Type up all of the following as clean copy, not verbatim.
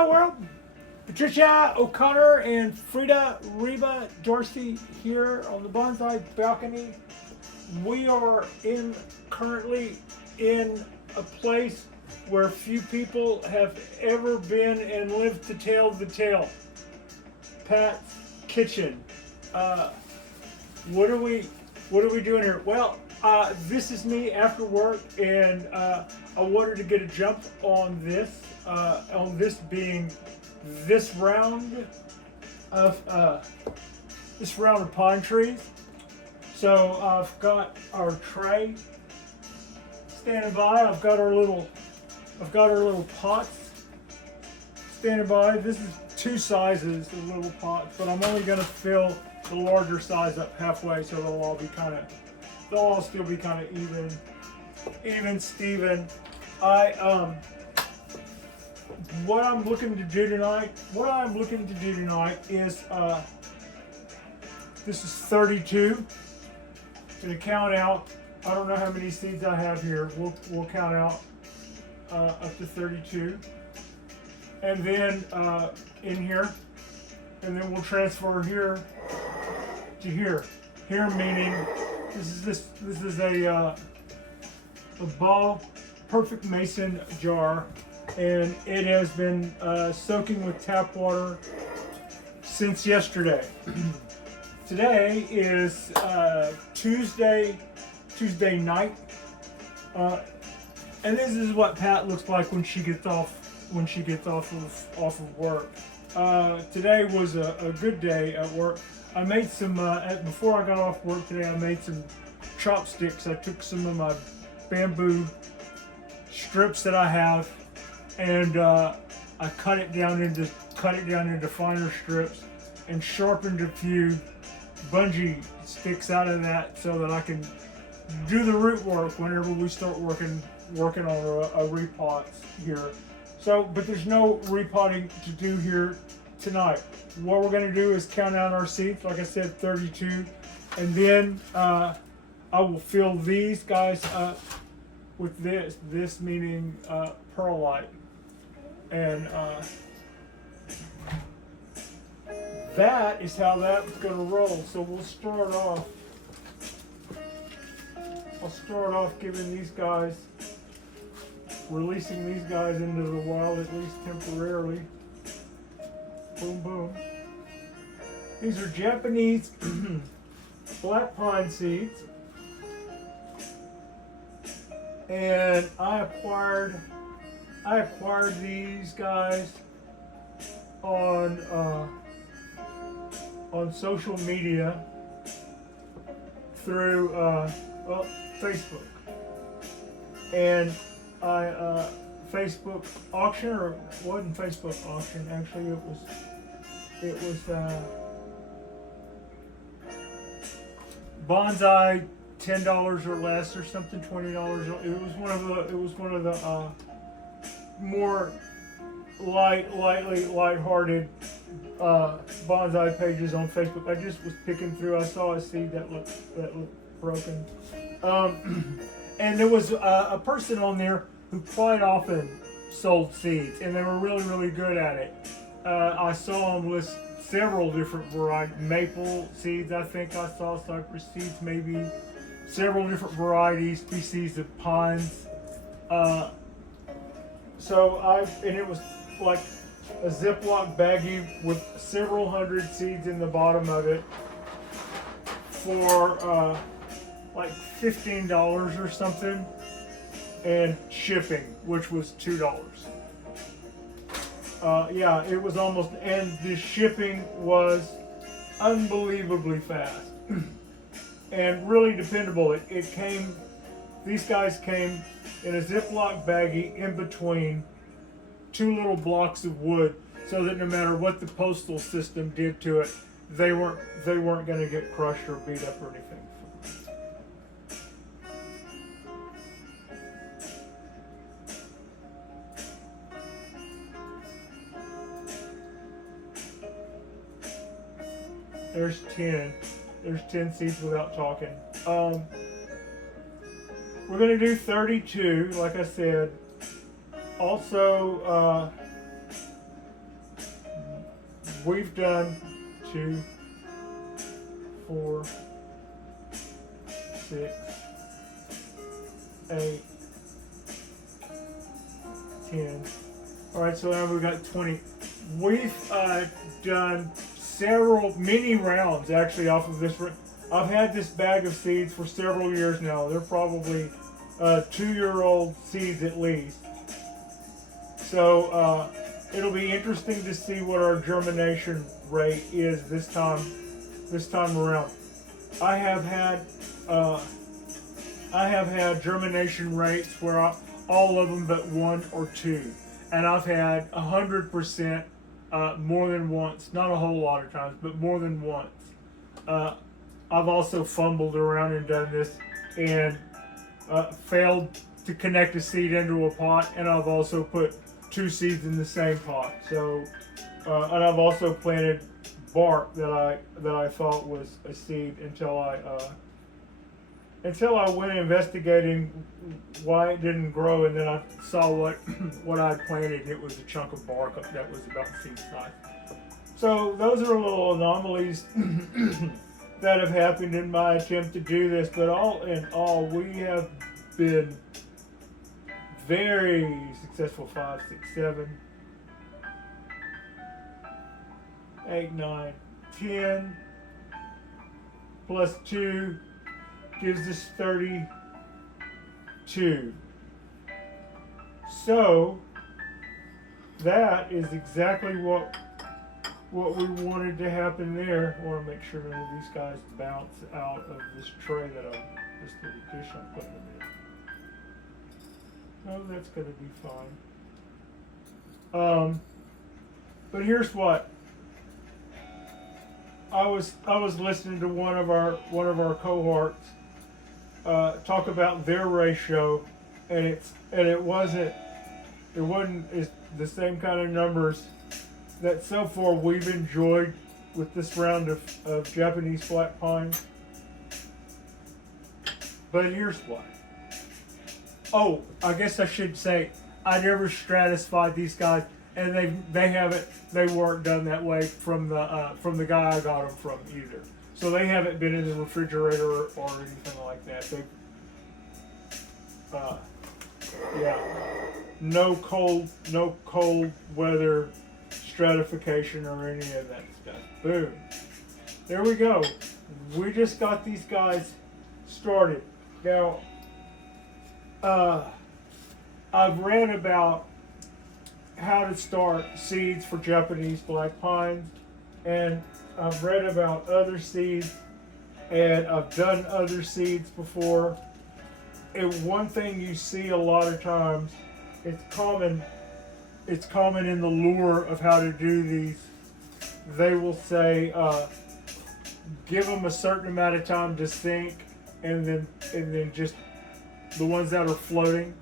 Aloha world! Patricia, O'Connor, and Frida Reba Dorsey here on the Bonsai balcony. We are currently in a place where few people have ever been and lived to tell the tale. Pat's kitchen. What are we doing here? Well, this is me after work, and I wanted to get a jump on this. Being this round of pine trees. So I've got our tray standing by. I've got our little pots standing by. This is two sizes of little pots, but I'm only going to fill the larger size up halfway, so they'll all still be kind of even Steven. What I'm looking to do tonight is this is 32. Gonna count out. I don't know how many seeds I have here. We'll count out up to 32, and then in here, and then we'll transfer here to here. Here meaning this is a ball perfect mason jar, and it has been soaking with tap water since yesterday. Today is Tuesday night, and this is what Pat looks like when she gets off of work. Today was a good day at work. I made some before I got off work today. I made some chopsticks. I took some of my bamboo strips that I have, and I cut it down into finer strips, and sharpened a few bungee sticks out of that so that I can do the root work whenever we start working on a repot here. So, but there's no repotting to do here tonight. What we're going to do is count out our seeds, like I said, 32, and then I will fill these guys up with this meaning perlite, and that is how that's going to roll. So we'll start off. I'll start off releasing these guys into the wild, at least temporarily. Boom, boom. These are Japanese black pine seeds, and I acquired these guys on social media through Facebook, and Facebook auction, or it wasn't Facebook auction, actually it was Bonsai, $10 or less or something, $20. It was one of the more lighthearted bonsai pages on Facebook. I just was picking through. I saw a seed that looked broken, and there was a person on there who quite often sold seeds, and they were really good at it. I saw them list several different varieties, maple seeds, I think I saw, cypress seeds, maybe several different varieties, species of pines. And it was like a Ziploc baggie with several hundred seeds in the bottom of it for like $15 or something, and shipping, which was $2. Yeah, it was almost, and the shipping was unbelievably fast and really dependable. These guys came in a Ziploc baggie in between two little blocks of wood, so that no matter what the postal system did to it, they weren't going to get crushed or beat up or anything. There's 10. There's 10 seeds without talking. We're going to do 32, like I said. Also, we've done 2, 4, 6, 8, 10. All right, so now we've got 20. We've done many rounds actually off of this. I've had this bag of seeds for several years now. They're probably 2-year-old seeds at least. So it'll be interesting to see what our germination rate is this time around. I have had germination rates where all of them but 1 or 2, and I've had 100% more than once. Not a whole lot of times, but more than once. I've also fumbled around and done this and failed to connect a seed into a pot, and I've also put 2 seeds in the same pot. So, and I've also planted bark that I thought was a seed until I went investigating why it didn't grow, and then I saw what I'd planted. It was a chunk of bark that was about seed size. So those are little anomalies that have happened in my attempt to do this, but all in all, we have been very successful. 5, 6, 7, 8, 9, 10 plus 2 gives us 32. So that is exactly what we wanted to happen there. I want to make sure none of these guys bounce out of this tray this little dish I'm putting them in. Oh, that's going to be fine. But here's what. I was listening to one of our cohorts talk about their ratio, and it wasn't the same kind of numbers that so far we've enjoyed with this round of Japanese black pine. But here's why. Oh, I guess I should say I never stratified these guys, and they weren't done that way from the guy I got them from either. So they haven't been in the refrigerator or anything like that. No cold weather stratification or any of that stuff. Boom. There we go. We just got these guys started. Now, I've read about how to start seeds for Japanese black pines, and I've read about other seeds, and I've done other seeds before. And one thing you see a lot of times, it's common in the lure of how to do these. They will say, give them a certain amount of time to sink, and then just the ones that are floating,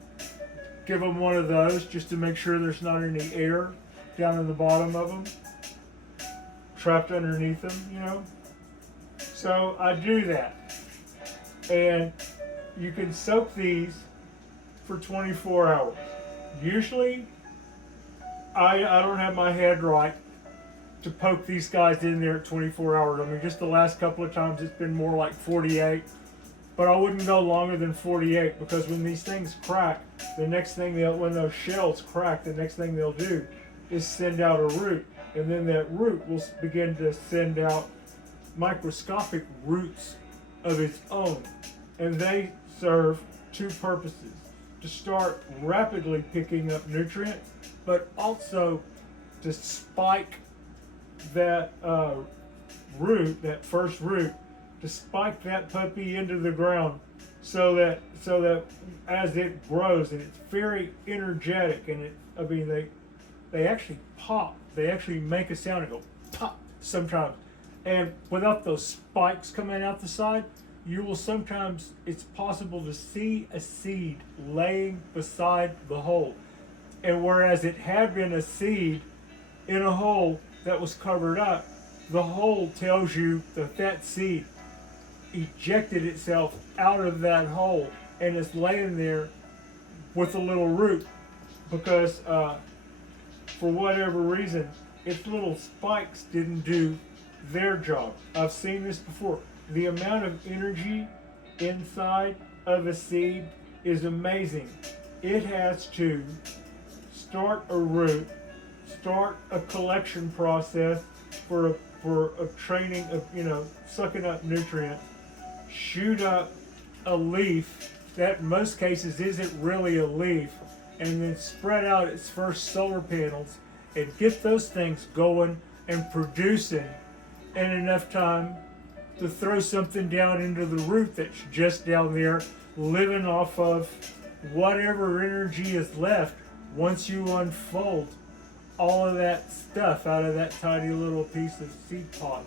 give them one of those just to make sure there's not any air down in the bottom of them, trapped underneath them, So I do that. And you can soak these for 24 hours. Usually, I don't have my head right to poke these guys in there at 24 hours. I mean, just the last couple of times it's been more like 48. But I wouldn't go longer than 48, because when these things crack, when those shells crack, the next thing they'll do is send out a root. And then that root will begin to send out microscopic roots of its own. And they serve 2 purposes: to start rapidly picking up nutrients, but also to spike that root, that first root, to spike that puppy into the ground, so that as it grows, and it's very energetic, and they actually pop. They actually make a sound and go pop sometimes. And without those spikes coming out the side, it's possible to see a seed laying beside the hole. And whereas it had been a seed in a hole that was covered up, the hole tells you that seed ejected itself out of that hole and is laying there with a little root, because for whatever reason its little spikes didn't do their job. I've seen this before. The amount of energy inside of a seed is amazing. It has to start a root, start a collection process for a training of, sucking up nutrients, shoot up a leaf that in most cases isn't really a leaf, and then spread out its first solar panels and get those things going and producing in enough time to throw something down into the root that's just down there, living off of whatever energy is left once you unfold all of that stuff out of that tiny little piece of seed pod.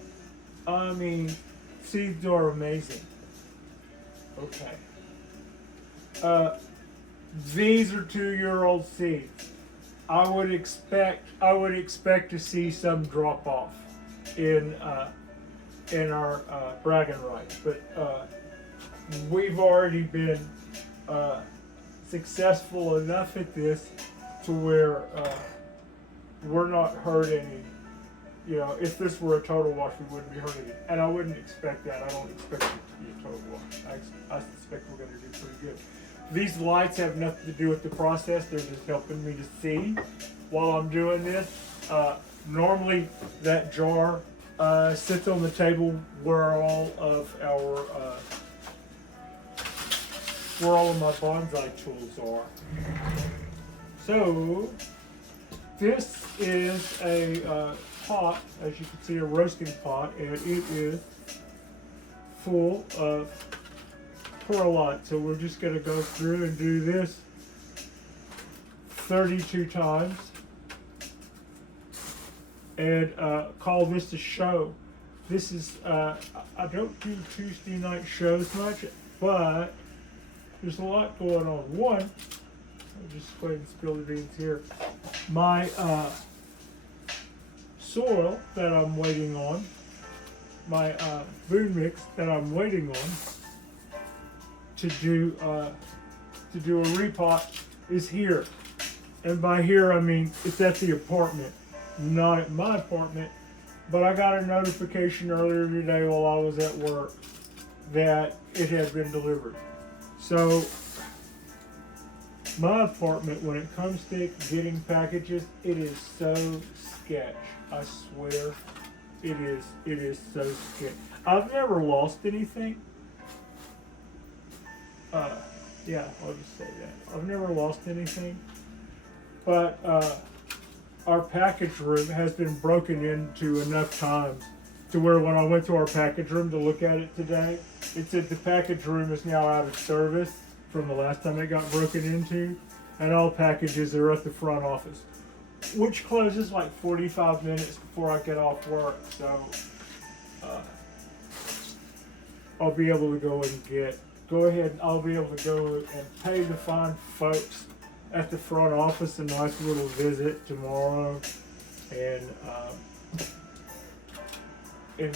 I mean, seeds are amazing. Okay. These are 2-year-old seeds. I would expect to see some drop off in our bragging rights, but we've already been successful enough at this to where we're not hurt any. If this were a total wash, we wouldn't be hurting it, and I wouldn't expect that. I don't expect it to be a total wash. I suspect we're going to do pretty good. These lights have nothing to do with the process. They're just helping me to see while I'm doing this. Normally, that jar sits on the table where all of my bonsai tools are. So this is a pot, as you can see, a roasting pot, and it is full of perlite. So we're just going to go through and do this 32 times and call this a show. This is, I don't do Tuesday night shows much, but there's a lot going on. One, I'll just go ahead and spill the beans here. My soil that I'm waiting on, my boon mix that I'm waiting on to do a repot is here. And by here I mean it's at the apartment, not at my apartment. But I got a notification earlier today while I was at work that it had been delivered. So my apartment, when it comes to getting packages, it is so sketch. I swear, it is so sketch. I've never lost anything. Yeah, I'll just say that. I've never lost anything. But our package room has been broken into enough times to where when I went to our package room to look at it today, it said the package room is now out of service from the last time it got broken into, and all packages are at the front office, which closes like 45 minutes before I get off work. So I'll be able to I'll be able to go and pay the fine folks at the front office a nice little visit tomorrow and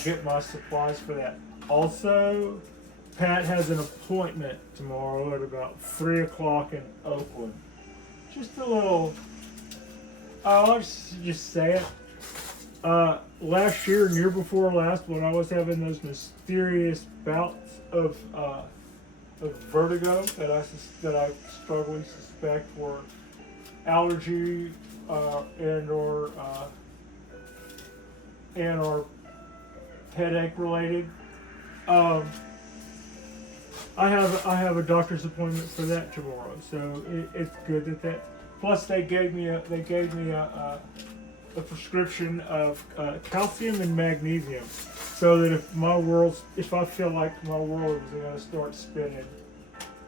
get my supplies for that. Also, Pat has an appointment tomorrow at about 3 o'clock in Oakland. Just a little, I'll just say it. Last year and year before last, when I was having those mysterious bouts of vertigo that I strongly suspect were allergy and or headache related. I have a doctor's appointment for that tomorrow, so it's good that. Plus, they gave me a prescription of calcium and magnesium, so that if I feel like my world is going to start spinning,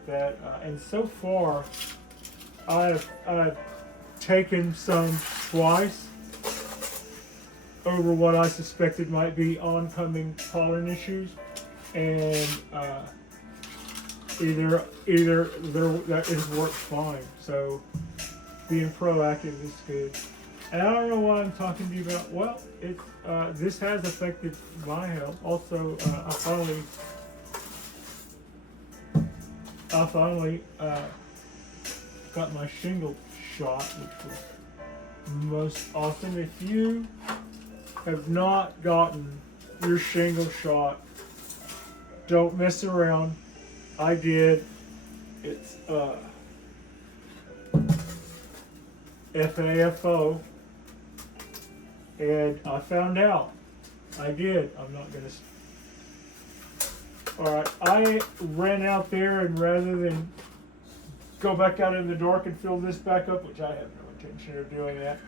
that and so far, I've taken some twice over what I suspected might be oncoming pollen issues, and either that has worked fine. So being proactive is good. And I don't know what I'm talking to you about. Well, this has affected my health. Also, I finally got my shingle shot, which was most awesome. If you have not gotten your shingle shot, don't mess around. I did. It's FAFO, and I found out. I did. I'm not gonna. All right. I ran out there, and rather than go back out in the dark and fill this back up, which I have no intention of doing that,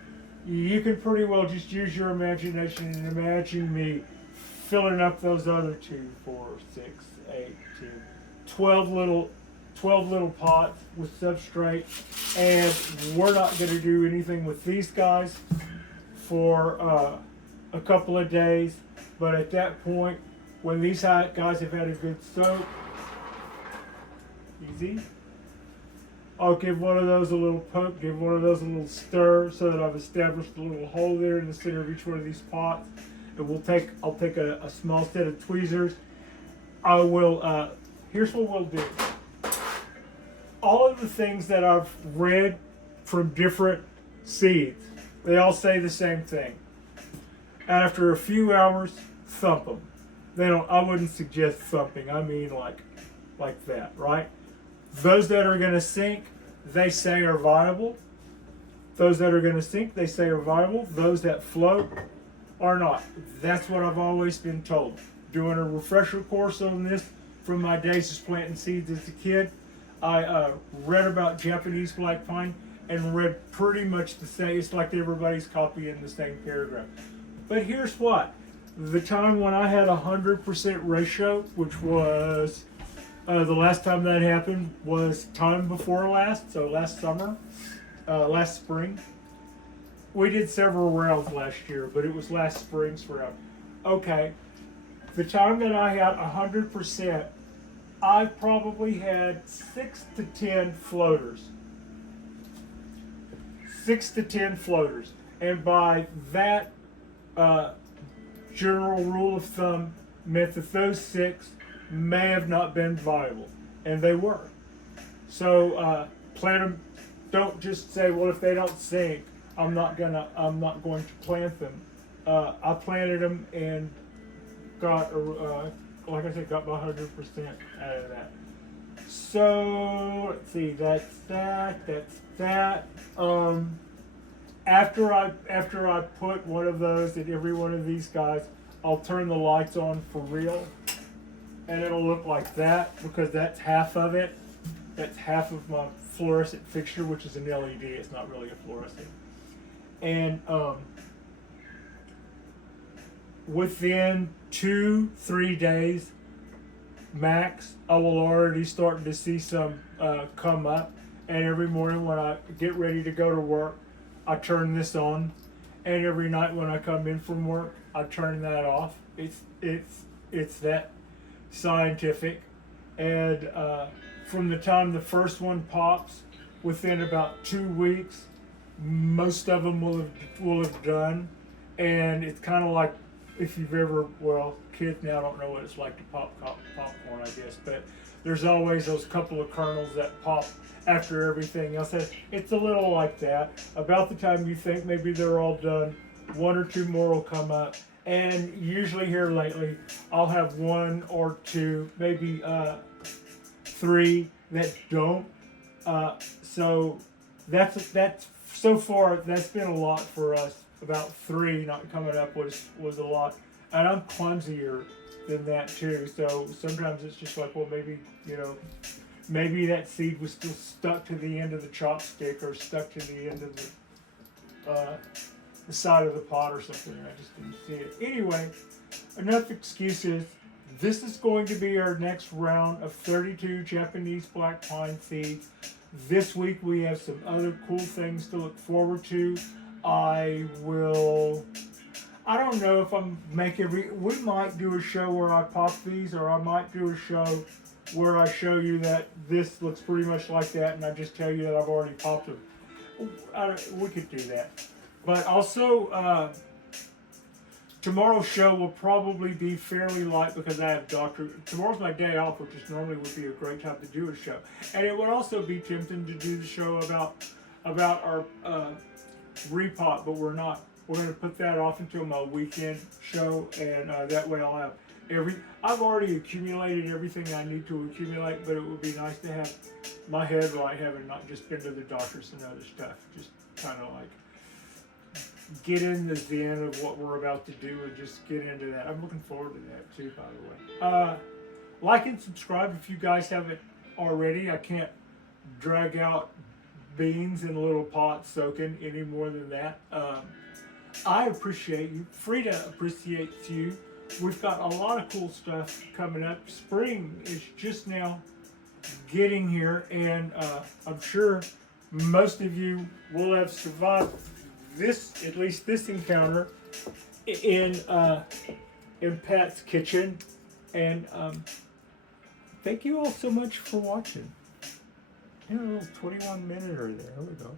you can pretty well just use your imagination and imagine me filling up those other 2, 4, 6, 8, 12 little pots with substrate, and we're not going to do anything with these guys for a couple of days. But at that point, when these guys have had a good soak, easy, I'll give one of those a little poke, give one of those a little stir, so that I've established a little hole there in the center of each one of these pots. And I'll take a small set of tweezers. I will, here's what we'll do. All of the things that I've read from different seeds, they all say the same thing. After a few hours, thump them. I wouldn't suggest thumping. I mean like that, right? Those that are going to sink, they say are viable. Those that are going to sink, they say are viable. Those that float are not. That's what I've always been told. Doing a refresher course on this from my days of planting seeds as a kid, I read about Japanese black pine and read pretty much the same. It's like everybody's copying the same paragraph. But here's what. The time when I had 100% ratio, which was the last time that happened was time before last, so last summer, last spring. We did several rounds last year, but it was last spring's round. Okay, the time that I had 100%, I probably had 6 to 10 floaters. 6 to 10 floaters. And by that general rule of thumb, meant that those 6 may have not been viable, and they were. So plant them. Don't just say, well, if they don't sink, I'm not going to plant them. I planted them and got, like I said, got my 100% out of that. So let's see, that's that. After I put one of those in every one of these guys, I'll turn the lights on for real. And it'll look like that, because that's half of it. That's half of my fluorescent fixture, which is an LED. It's not really a fluorescent. And within 2-3 days max, I will already start to see some come up. And every morning when I get ready to go to work, I turn this on. And every night when I come in from work, I turn that off. It's that scientific. And from the time the first one pops, within about 2 weeks, most of them will have done. And it's kind of like, if you've ever, well, kids now don't know what it's like to pop popcorn, I guess, but there's always those couple of kernels that pop after everything else. It's a little like that. About the time you think maybe they're all done, 1 or 2 more will come up. And usually here lately, I'll have 1 or 2, maybe 3 that don't. So that's so far, that's been a lot for us. About 3 not coming up was a lot. And I'm clumsier than that too. So sometimes it's just like, well, maybe, maybe that seed was still stuck to the end of the chopstick or stuck to the end of the side of the pot or something, and I just didn't see it. Anyway, enough excuses. This is going to be our next round of 32 Japanese black pine seeds. This week we have some other cool things to look forward to. I don't know if we might do a show where I pop these, or I might do a show where I show you that this looks pretty much like that, and I just tell you that I've already popped them. We could do that. But also, tomorrow's show will probably be fairly light because I have tomorrow's my day off, which is normally would be a great time to do a show. And it would also be tempting to do the show about our repot, but we're not we're going to put that off until my weekend show, and that way I'll have I've already accumulated everything I need to accumulate, but it would be nice to have my head right, having not just been to the doctors and other stuff. Just kind of like get in the zen of what we're about to do and just get into that. I'm looking forward to that too, by the way. Like and subscribe if you guys haven't already. I can't drag out beans in little pots soaking any more than that. I appreciate you. Frida appreciates you. We've got a lot of cool stuff coming up. Spring is just now getting here, and I'm sure most of you will have survived this, at least this encounter, in Pat's kitchen. And thank you all so much for watching. A little 21-minute there. There we go.